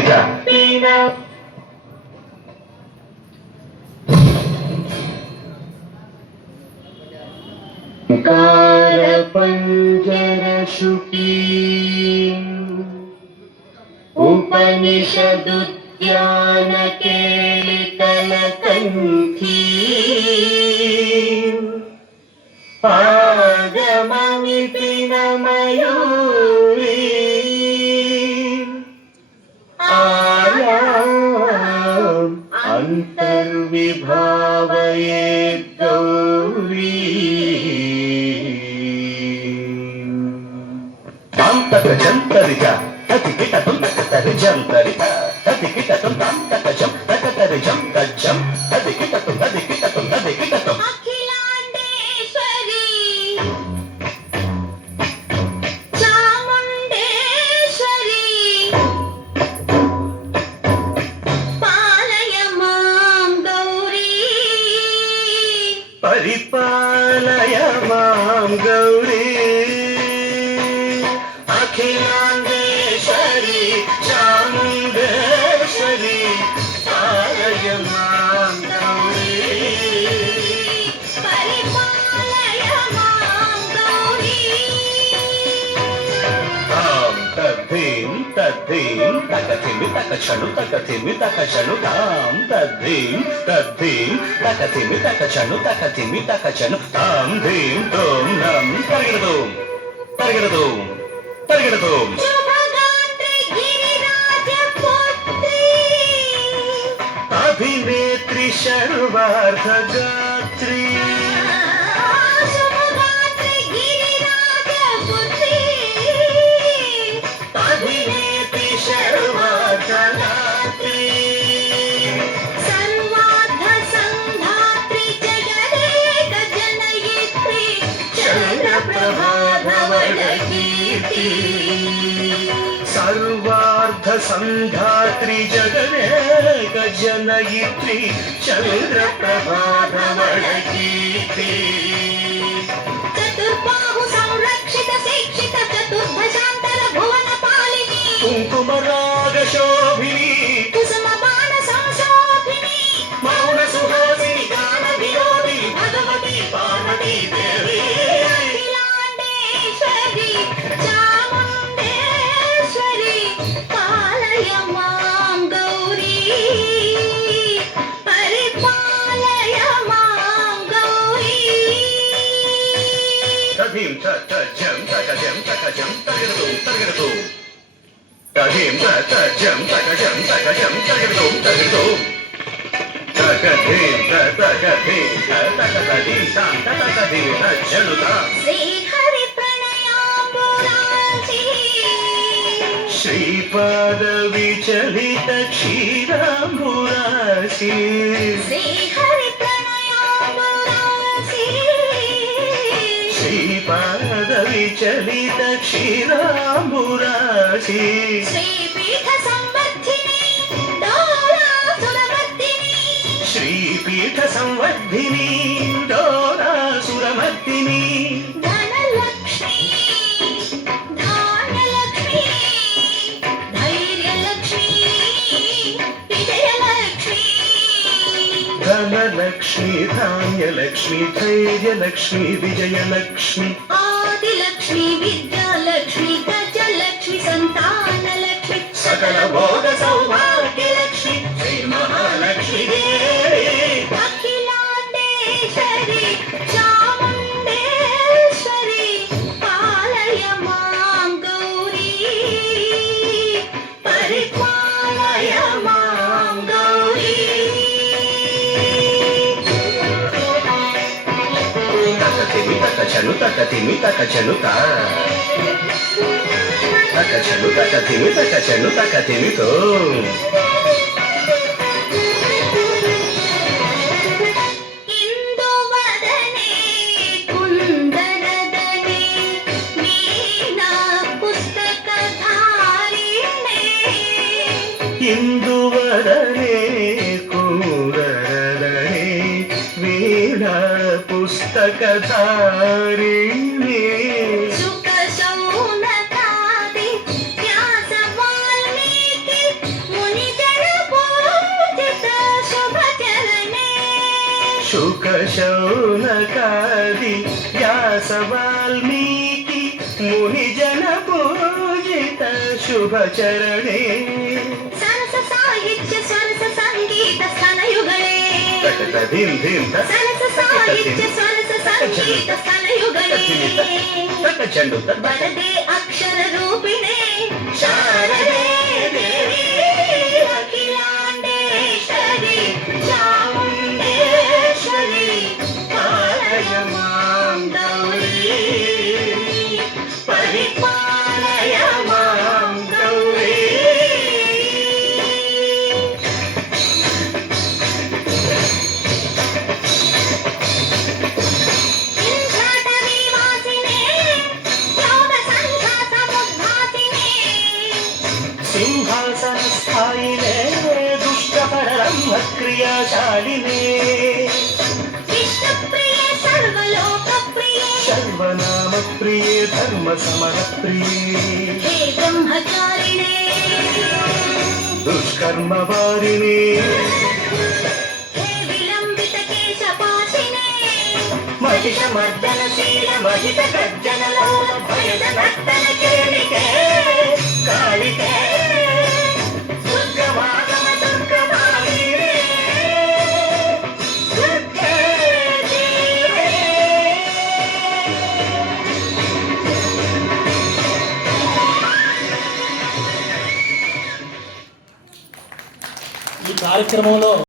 సంతరిత పంజరశుకీ ఉపనిషదుద్యాన కేళికలకంఠీ ఆగమమితిన మయూరీ ఆయాం అంతర్విభావయేత్ గౌరీ సంతరిత తతికిటం తరిజంతరిత తతికిటం తంతకజం తకతరిజం తజ్జం తతికిటం అఖిలాండేశ్వరి చాముండేశ్వరి పాలయ మాం గౌరీ పరిపాలయ మాం గౌరీ అఖిలాండేశ్వరి చాముండేశ్వరి పాలయ మాం గౌరీ పరిపాలయ మాం గౌరీ తాం తద్ధీం తద్ధీం తకతిమి తకచను తకతిమి తకచను తాం తద్ధీం తద్ధీం తకతిమి తకచను తకతిమి తకచను తాం ధీం తోం నం పరిగెడదోం పరిగెడదోం పరిగెడదోం శుభగాత్రి గిరిరాజపుత్రి అభినేత్రి సర్వార్థగాత్రి శుభగాత్రి గిరిరాజపుత్రి అభినేత్రి సర్వార్థగాత్రి సర్వార్థ సంధాత్రి జగదేక జనయిత్రి చంద్రప్రభాధవళ కీర్తి సర్వార్థ సంధాత్రి జగనేక జనయిత్రి చంద్ర ప్రభాధవళ కీర్తి చతుర్బాహు సంరక్షిత శిక్షిత చతుర్భశాంతర భువన పాలిని కుంకుమరాగ శోభిని కుసుమ బాణ సంశోభిని మౌన సుహాసిని గాన వినోదిని భగవతి పార్వతీ దేవి అఖిలాండేశ్వరి చాముండేశ్వరి పాలయ మాం గౌరీ పరిపాలయ మాం గౌరీ తథీం తజం తకజం తకజం తగడదోం తగడదోం తథీం తజం తకజం తకజం తగడదోం తగడదోం తకధీం తకధీం తకధీం తకధీం తజనుతాం శ్రీహరి ప్రణయాంబురాసి శ్రీపాద విచలిత క్షీరాంబురాశి శ్రీహరి ప్రణయాంబురాసి శ్రీపాద విచలిత క్షీరాంబురాశి శ్రీపీఠ సంవర్ధిని డోరాసురమర్దిని శ్రీపీఠ సంవర్ధిని డోరాసురమర్దిని ధనలక్ష్మి ధాన్యలక్ష్మి ధైర్యలక్ష్మి విజయలక్ష్మి ధనలక్ష్మి ధాన్యలక్ష్మి ధైర్యలక్ష్మి విజయలక్ష్మి ఆదిలక్ష్మి విద్యాలక్ష్మి గజలక్ష్మి సంతానలక్ష్మి సకల భోగ సౌభాగ్యలక్ష్మి శ్రీ మహాలక్ష్మి దేవి అఖిలాండేశ్వరి చాముండేశ్వరి పాలయ మాం గౌరీ పరిపాలయ మాం గౌరీ తకతిమి తకచను తకతిమి తకచను తకచను తకతిమి తకచను తకతిమితో ఇందువదనే కుందరదనే వీణా పుస్తకధారిణే ఇందువదనే కూరదనే వీణ పుస్తకధారిణి సుఖ శౌనకాది వ్యాస వాల్మీకి శుక శౌనకాది వ్యాస వాల్మీకి ముని జన పూజిత శుభచరణే సరస సాహిత్య సరస సంగీత స్తనయుగళే తట ధిం ధిం సరస సాహిత్య సరస సంగీత స్తనయుగళే తట చెండు వరదే అక్షర రూపిణే శారదే దేవి అఖిలాండేశ్వరి చాముండేశ్వరి పాలయ మాం గౌరీ పరిపాలయ మాం గౌరీ సింహాసన స్థాయినే దుష్టపరబ్రహ్మ క్రియాశాలినే విష్ణుప్రియే సర్వలోకప్రియే సర్వనామ ప్రియే ధర్మ సమర ప్రియే హే బ్రహ్మచారిణే దుష్కర్మ వారిని హే విలంబిత కేశపాశినే మహిష మర్దనశీల మహిత గర్జనలో భయద నర్తన కేళికే కాళికే దుర్గమాగమ దుర్గమాలినే దుర్గే దేవే. ఈ కార్యక్రమంలో